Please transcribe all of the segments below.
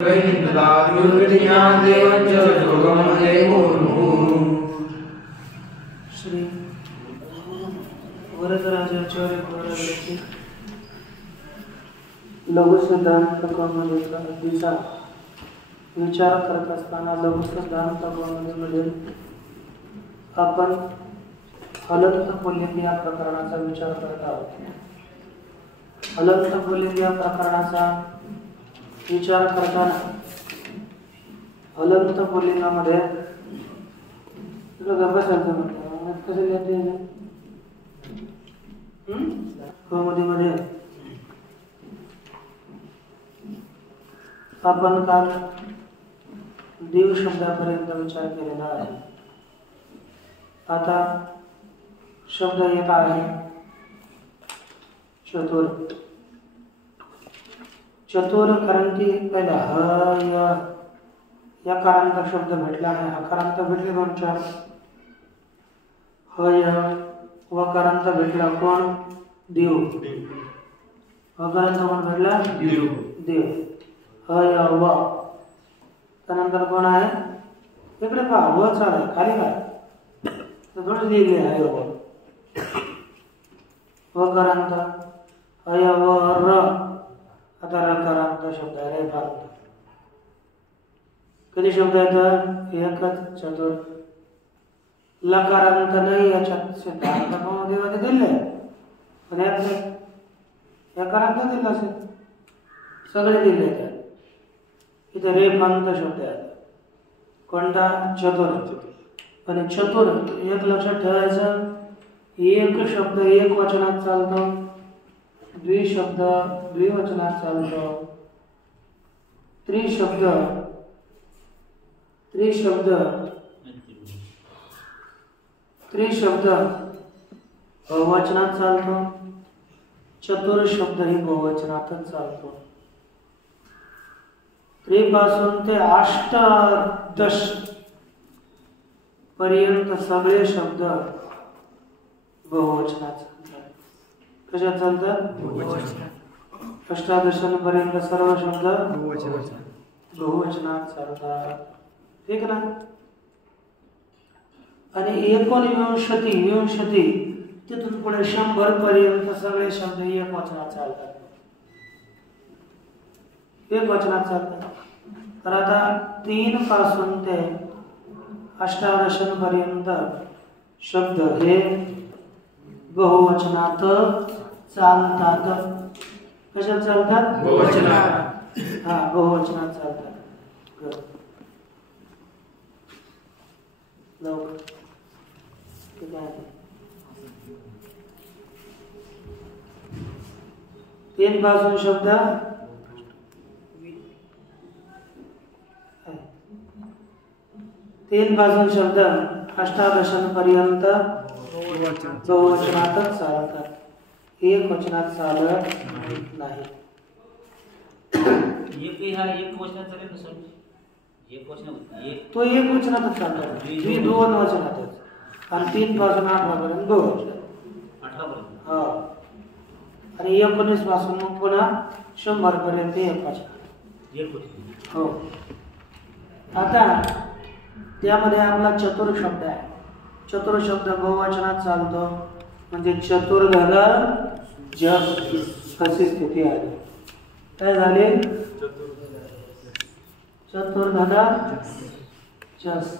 श्री वरदराजाचार्य महाराजांची लघु सिद्धांत कौमुदीचा विचार करत असताना लघु सिद्धांत कौमुदीमध्ये आपण हलंत पुल्लिंग या प्रकरणाचा विचार करत आहोत। हलंत पुल्लिंग या प्रकरणाचा विचार करताना हलंत पुल्लिंगामध्ये मध्ये आपण काल देव शब्दापर्यंत विचार केलेला आहे। आता शब्द एक आहे चतुर। चतुर कारण की पहिला ह या कारांचा शब्द भेटला नाही, हकारांत भेटले दोन चार। ह य वकारांत भेटला कोण? देव। वकारांत कोण भेटला? देव। ह य व त्यानंतर कोण आहे? इकडे पहा व चाल खाली काय थोडं लिहिले आहे व। वकारांत ह य व र आता रकारांत शब्द आहे रेफांत। कधी शब्द येतात? एकच चतुर। लकारांत नाही याच्यात सिद्धांत मध्ये दिले पण यात नाही यकारांत दिला असेल सगळे दिले त्यात। इथे रेफांत शब्द आहे कोणता? चतुर। पण चतुर एक लक्षात ठेवायचं, एक शब्द एक वचनात चालतो, द्विशब्द द्विवचनात चालतो, त्रिशब्द बहुवचनात चालतो, चतुर शब्द ही बहुवचनातच चालतो। त्रिपासून ते अष्टादश पर्यंत सगळे शब्द बहुवचनात चालतात। कशात चालतात? अष्टादशांपर्यंत सर्व शब्द बहुवचनात चालतात, ठीक ना? आणि 29 तिथून पुढे 100 पर्यंत सगळे शब्द एक वचनात चालतात, एक वचनात चालतात। तर आता 3 पासून ते अष्टादशांपर्यंत शब्द हे बहुवचनात चालतात। कशात चालतात? बहुवचनात। हा, बहुवचनात चालतात। ठीक आहे। 3 पासून शब्द 3 पासून शब्द अष्टादशांपर्यंत बहुवचनातच चालतात, एक वचनात चालत नाही। एक वचनात चालेल ना सर? एक वचनात तो एक वचनातच चालतात, ही 2 वचनातच। आणि 3 पासून 18 पर्यंत बहुवचनात। 18 पर्यंत हा। आणि 19 पासून मग पुन्हा 100 पर्यंत एक वचनात। हो। आता त्यामध्ये आपला चतुर शब्द आहे। चतुर शब्द बहुवचनात चालतो म्हणजे चतुर्धन जस अशी स्थिती आहे। काय झाले? चतुर्धन जस।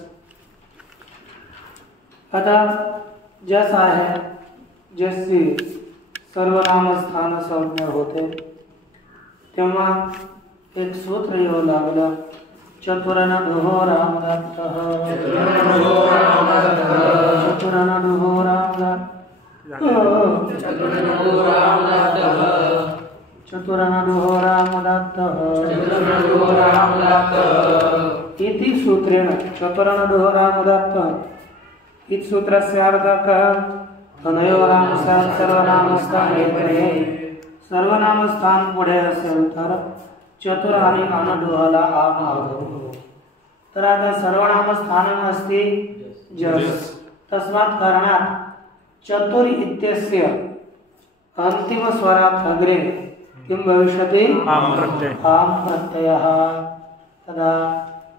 आता जस आहे, जसची सर्वनाम स्थान संज्ञा होते तेव्हा एक सूत्र येऊ लागलं, चतुरन डुहो राम दत्तः। चतुरन डुहो राम दत्तः। चतुरन डुहो राम दत्तः। इति सूत्रेण चतुरन डुहो राम दत्तः इति सूत्रस्य अर्थः अनयोराम सर्वनामस्थान येते। सर्वनामस्थान पुढे असेल तर चतुर आणि अनडुहाला आम आगमो। तर आता सर्वनाम स्थानम अस्ति जस तस्मात् कारणात् चतुर इत्यस्य अंतिम स्वरात् अग्रे किं भविष्यति? आम प्रत्ययः। तदा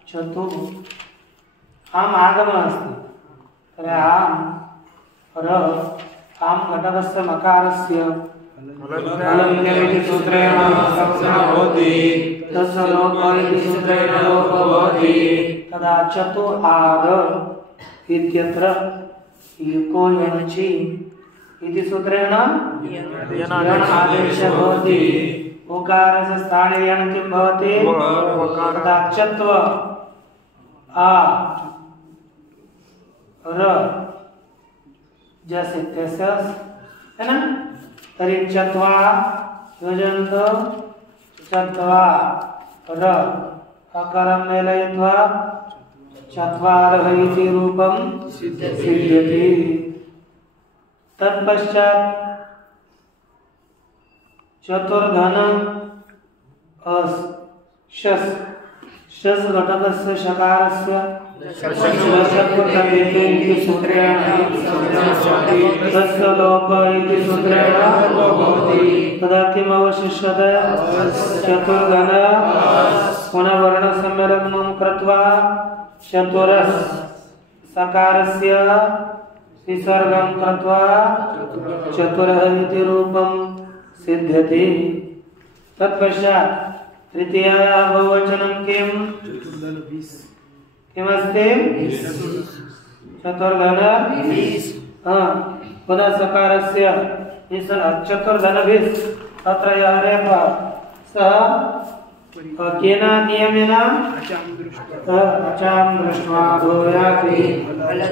चतु आम आगमः अस्ति तर्हि आम र आम घटकस्य मकारस्य अलङ्क्यमिति सूत्रेण भवति तस्य लोपः इति सूत्रेण लोपः भवति तदा चतु आग इत्यत्र युको यणचि इति सूत्रेण यण आदेशः भवति उकारस्य स्थाने यण किं भवति तदा चत्व आ र जैसे तैसे है ना तर्हि चत्वा योजयन्तु चत्वा र अकारं मेलयित्वा चत्वारः इति रूपं सिद्ध्यति तत्पश्चात् चतुर्धन शस् शस् घटकस्य शकारस्य इति सूत्रेण तस्य लोपः इति सूत्रेण तदा किम् अवशिष्यते चतुर्धन पुनः वर्णसम्मेलनं कृत्वा चतुरः सकारस्य विसर्गं कृत्वा चतुरः इति रूपं सिद्ध्यति तत्पश्चात् तृतीया बहुवचनं किम् किमस्ति चतुर्धन पुनः सकारस्य चतुर्धनभिः तत्र यः रेफः सः केन नियमेन अचां दृष्ट्वा भूयाति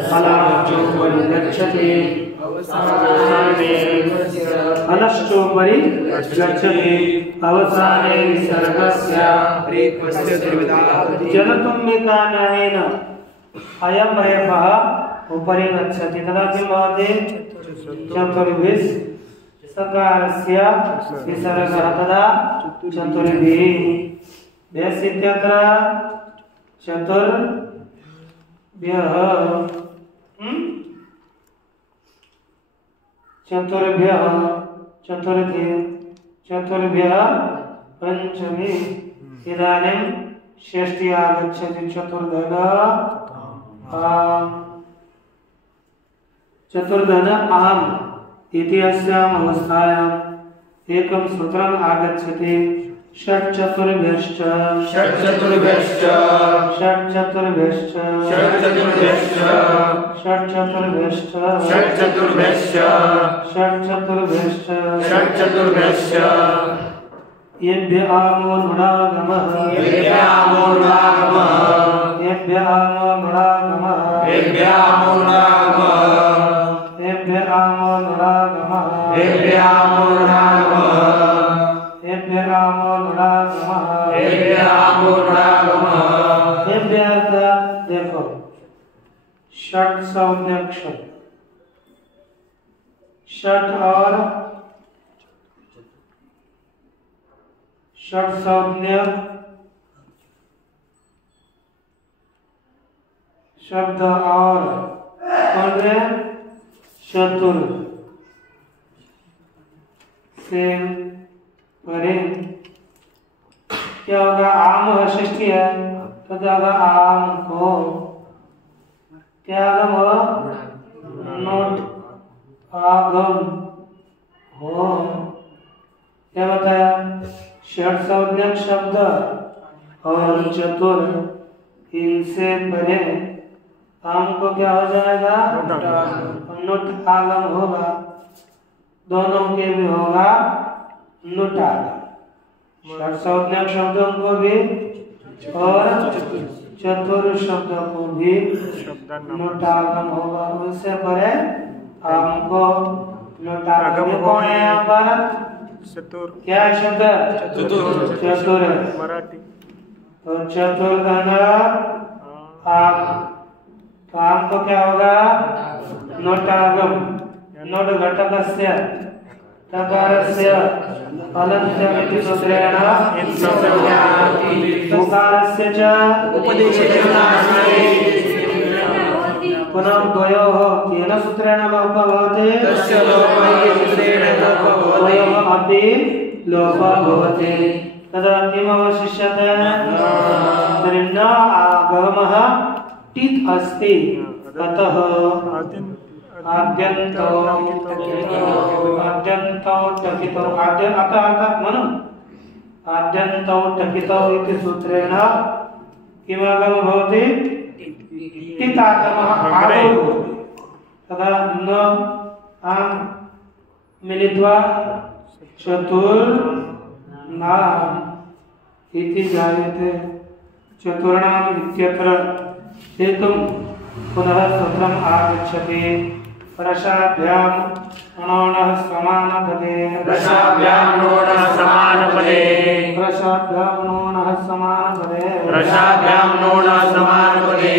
फलाचोपरि गच्छति फलश्चोपरि गच्छति अवसाने विसर्गस्य जलतुम्बिकान्यायेन अयं रेफः उपरि गच्छति तदा किं भवति चतुर्भिः सकारस्य विसर्गः तदा चतुर्भिः भेस् इत्यत्र चतुर्भ्यः चतुर्भ्यः चतुर्थी चतुर्भ्यः पंचमी इदानीं षष्ठी आगच्छति चतुर्धन चतुर्धन आम इति अस्याम् अवस्थायाम् एकं सूत्रम् आगच्छति षट्चतुर्भ्यश्च षट्चतुर्भ्यश्च षट्चतुर्भ्यश्च षट्चतुर्भ्यश्च षट्चतुर्भ्यश्च षट्चतुर्भ्यश्च षट्चतुर्भ्यश्च षट्चतुर्भ्यश्च येभ्य आमो नुडागमः येभ्य आमो नुडागमः येभ्य आमो नुडागमः येभ्य आमो नुडागमः येभ्य आमो नुडागमः येभ्य आमो नुडागमः येभ्य आमो नुडागमः येभ्य आमो नुडागमः येभ्य अर्थात देखो षट संज्ञक शब्द षट और षट संज्ञक शब्द और चतुर से परे क्या होगा आम षष्ठी है तो क्या होगा आम को त्यागम नोट आगम हो क्या बताया षट संज्ञक शब्द और चतुर इनसे परे आम को क्या हो जाएगा नुट आगम होगा दोनों के भी होगा नुट आगम षट संज्ञक शब्दों को भी और चतुर शब्द को भी नुट आगम होगा उससे परे आम को नुट आगम कौन है यहाँ पर चतुर क्या है शब्द चतुर मराठी तो चतुर्धन आम तो आम को क्या होगा नोटागम नोट घटकस्य तकारस्य अलन्त्यमिति सूत्रेण उकारस्य च पुनः द्वयोः केन सूत्रेण लोपः भवति तस्य लोपः इति सूत्रेण लोपः भवति द्वयोः अपि लोपः भवति तदा किम् अवशिष्यते आगमः टित् अस्ति अतः आद्यन्तौ टकितौ अर्थात म्हणून आद्यन्तौ टकितौ इति सूत्रेण किमागमो भवति टित् आगमः आदौ तदा न आम मिलित्वा चतुर्नाम इति जायते चतुर्णाम इत्यत्र एकं पुनः सूत्रम् आगच्छति रसाभ्याम् अणोणः समानपदे रसाभ्याम् नोणः समानपदे रसाभ्याम् नोणः समानपदे रसाभ्याम् नोणः समानपदे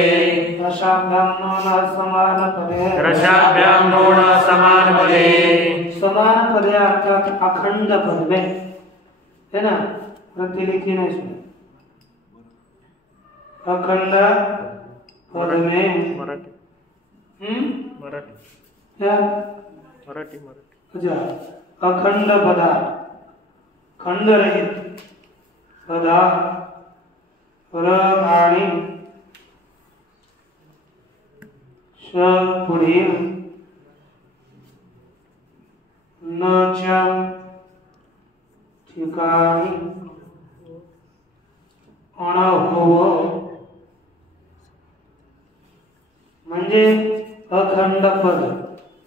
रसाभ्याम् नोणः समानपदे रसाभ्याम् नोणः समानपदे समानपदे अर्थात अखंड पद में है ना प्रतिलिखी नहीं सुने अखंड पद में मराठी मराठी क्या मराठी अच्छा अखंड पदा खंड रहित पदा र आणि श पुढील न च्या ठिकाणी अण होव म्हणजे अखंड पद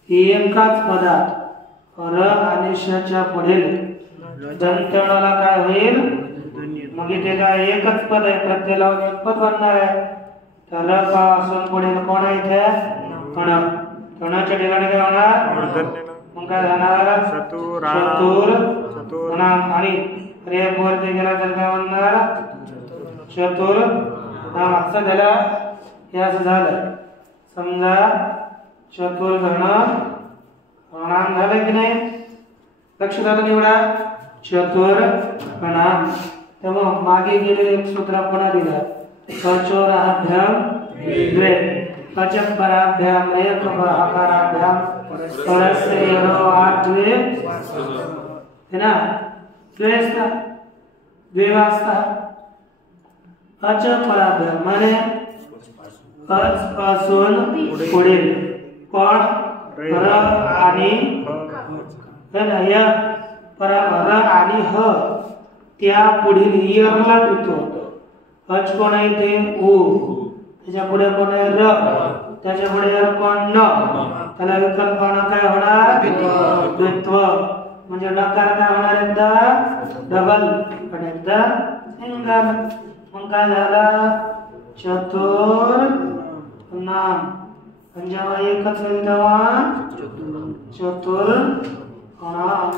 एकाच पदात र आणि श च्या पुढील दंतणाला काय होईल मग इथे काय एकच पद आहे प्रत्येक लावून एक पद बनणार आहे तर र पासून पुढील कोण आहे इथे तण तणाच्या ठिकाणी काय होणार मग काय झाणार चतुर आणि रे वरती गेला तर काय होणार चतुर असं झालं हे असं झालं समजा चतुर्धन प्रणाम झालं की नाही लक्षात आलं निवडा चतुर प्रणाम तेव्हा मागे गेलेले एक सूत्र पुन्हा दिलं सचोराभ्याम द्वे पचपराभ्याम एकपराभ्याम परस्य द्वे है ना द्वे असता द्वे वाजता अचपराभ्याम माने अच पासून पुढील कोण र आणि य र आणि ह त्या पुढील इयरला पितो होतो अच कोण आहे ते उ त्याच्या पुढे कोण आहे र त्याच्या पुढे र कोण न त्याला विकल्पना काय होणार द्वित्व म्हणजे नकार काय होणार एकदा डबल आणि एकदा सिंगल मग काय झालं चतुर नाम म्हणजे जेव्हा एकच होईल तेव्हा चतुर नाम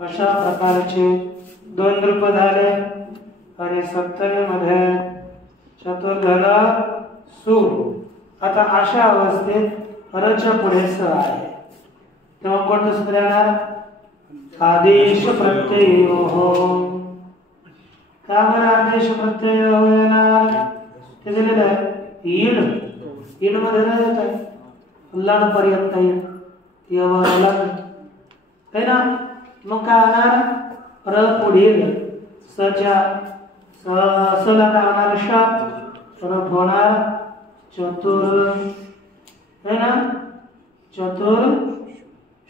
अशा प्रकारचे दोन रूप झाले आणि सप्तमी मध्ये चतुर्धन सु आता अशा अवस्थेत रच्या पुढे स आहे तेव्हा कोणतं सूत्र येणार आदेश प्रत्यय हो का बरं आदेश प्रत्यय येणार ते दिलेलं आहे ईड ईड मध्ये न येत आहे लढ पर्यंत येईल है ना मग काय होणार र पुढील सच्या सला काय होणार श परत होणार चतुर है ना चतुर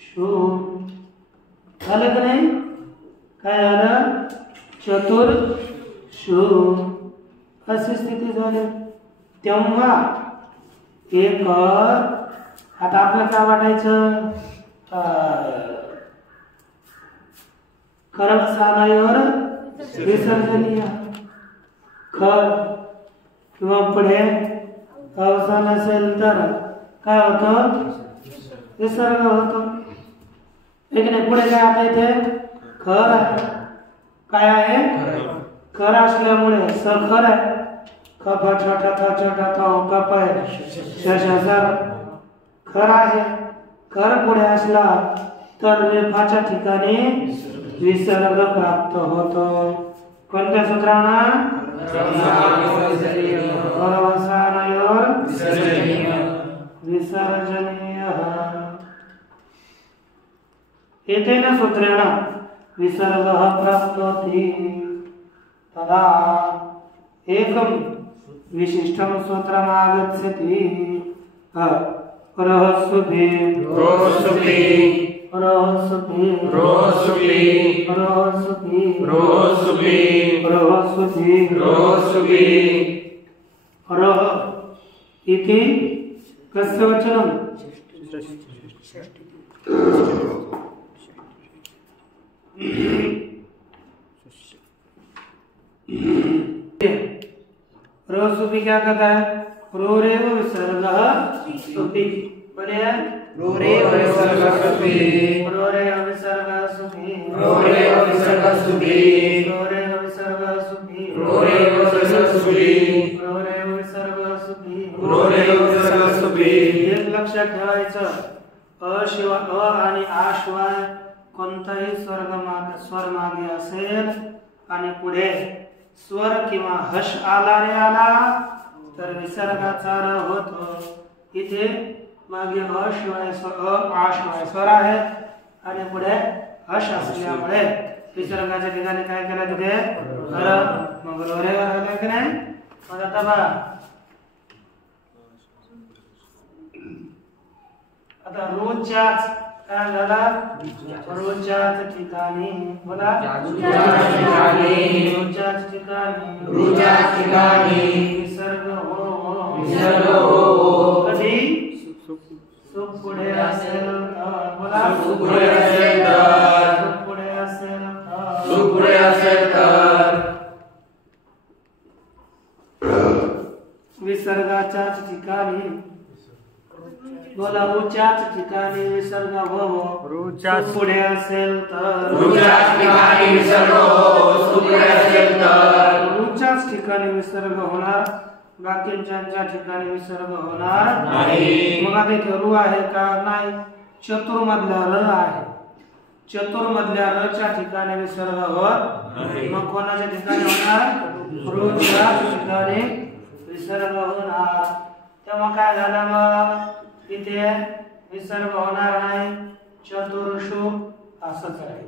शू झालं का नाही काय झालं चतुर शू अशी स्थिती झाली तेव्हा एक आता आपल्याला काय वाटायचं खरवसानावर विसर्जनीय खर किंवा पुढे अवसान असेल तर काय होतं विसर्ग होतो एक नाही पुढे काय आता इथे खर आहे काय आहे खर असल्यामुळे सखर आहे खप छोटा छोटा कप आहे शशर खर आहे खर पुढे असला तर रेफाच्या ठिकाणी विसर्ग प्राप्त होतो कोणत्या सूत्रांना विसर्जनीय एतेन सूत्रेण विसर्गः प्राप्नोति तदा एकं विशिष्टं सूत्रमागच्छति रोहसुभि रोसुपि रोहसुभि रोसुपि रोहसुभि रोसुपि रोहसुभि रोसुपि रोह इति कस्य वचनं रोसुपि क्या कहता है रोरेव विसर्गः सुपि बढ़िया रोरेव विसर्गः सुपि रोरेव विसर्गः सुपि रोरेव विसर्गः सुपि रोरेव विसर्गः सुपि रोरेव विसर्गः सुपि रोरेव विसर्गः सुपि रोरेव विसर्गः सुपि एक लक्षात ठेवायचं अशिवाय अ आणि आ शिवाय कोणताही स्वर मागे असेल आणि पुढे स्वर किंवा हश आला रे आला तर विसर्गाचा र होतो. इथे मागे अ शिवाय आ शिवाय स्वर आहे आणि पुढे हश असल्यामुळे विसर्गाच्या ठिकाणी काय केलं तिथे र मग रोरे आलं की नाही. मग आता बघा आता रोजच्याच काय झाला रोजच्याच ठिकाणी बोला रोजच्याच ठिकाणी रोजच्याच ठिकाणी विसर्ग हो विसर्ग हो कधी सुख पुढे असेल तर बोला सुख पुढे असेल तर सुख पुढे असेल तर सुख पुढे असेल तर विसर्गाच्याच ठिकाणी बोला रोजच्याच ठिकाणी विसर्ग हो रोजच्याच पुढे असेल तर रोजच्याच ठिकाणी विसर्ग हो सुख पुढे असेल तर रोजच्याच ठिकाणी विसर्ग होणार बाकींच्या ठिकाणी विसर्ग होणार नाही. मग आता इथे रू आहे का नाही चतुर्मधल्या र आहे चतुर्मधल्या र च्या ठिकाणी विसर्ग होत मग कोणाच्या ठिकाणी होणार रोजच्या ठिकाणी विसर्ग होणार. तेव्हा काय झालं मग इथे विसर्ग होणार नाही चतुर्षु असंच आहे.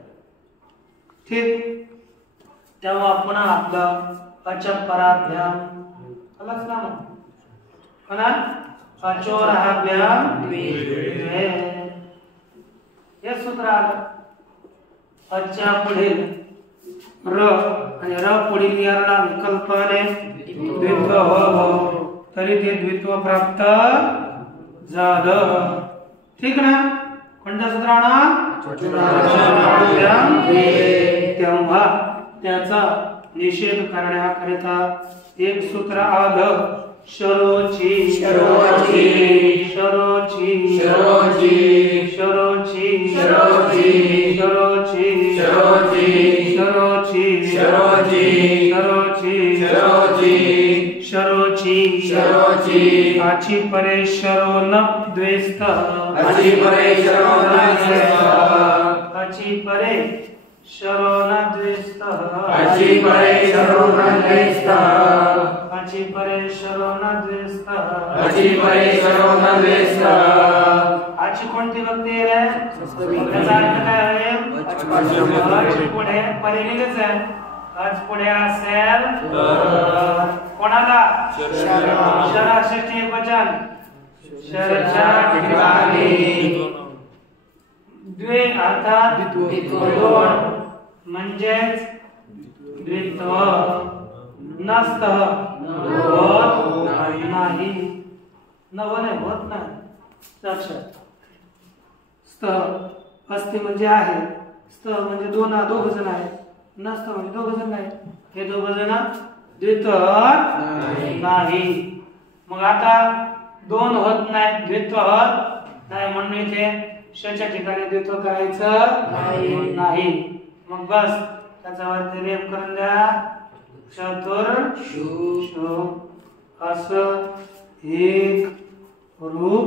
ठीक तेव्हा पुन्हा आपलं अचपराभ्याम अलग ना म्हणा अचोराभ्याम द्वे हे सूत्र आलं. अच्या पुढील र आणि र पुढील याला विकल्पाने द्वित्व हो तरी ते द्वित्व प्राप्त झालं. ठीक ना कोणत्या सूत्रानं तेव्हा त्याचा निषेध करण्याकरिता एक सूत्र आलं शरोची शरोची शरोची शरोची शरोची शरोची शरोची शरोची शरोची शरोची शरोची शरोची शरोची शरोची आची परे शरो न द्वेस्त अची परे शरो न द्वेस्त आची परे शरो न द्वेस्त अची परे शरो न द्वेस्त आची परे शरो न द्वेस्त अची परे शरो न द्वेस्त आची कोणती भक्ती आहे त्याचा अर्थ काय आहे आज पुढे परिनिगच आहे आज पुढे असेल कोणाला शरा षष्ठी एकवचन शरच्या ठिकाणी द्वे अर्थात दोन म्हणजेच द्वित्व नसत होत नाही नव नाही होत नाही लक्षात स्त अस्ति म्हणजे आहे स्त म्हणजे दोघ जण आहेत नसत म्हणजे दोघ जण नाही हे दोघ जण द्वित्व नाही. मग आता दोन होत नाही द्वित्व होत नाही म्हणून इथे शच्या ठिकाणी द्वित्व करायचं नाही. मग बस त्याच्यावरती रेप करून द्या चतुर्षु असं एक रूप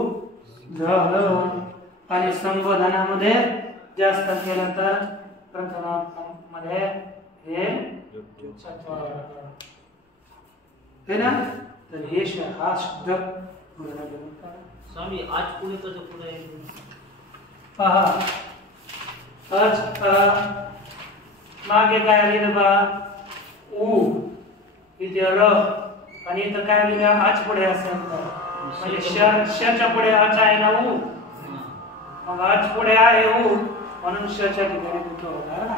झालं. आणि संबोधनामध्ये जास्त केलं तर प्रथमामध्ये हे है ना तर हे हा शब्द स्वामी आज पुढे कसं पुढे पहा आज मागे काय आली बा उ इथे र आणि इथं काय लिहिलं आच पुढे असेल तर म्हणजे शच्या पुढे आच आहे ना ऊ, मग आच पुढे आहे ऊ म्हणून शच्या ठिकाणी तिथं होणार ना.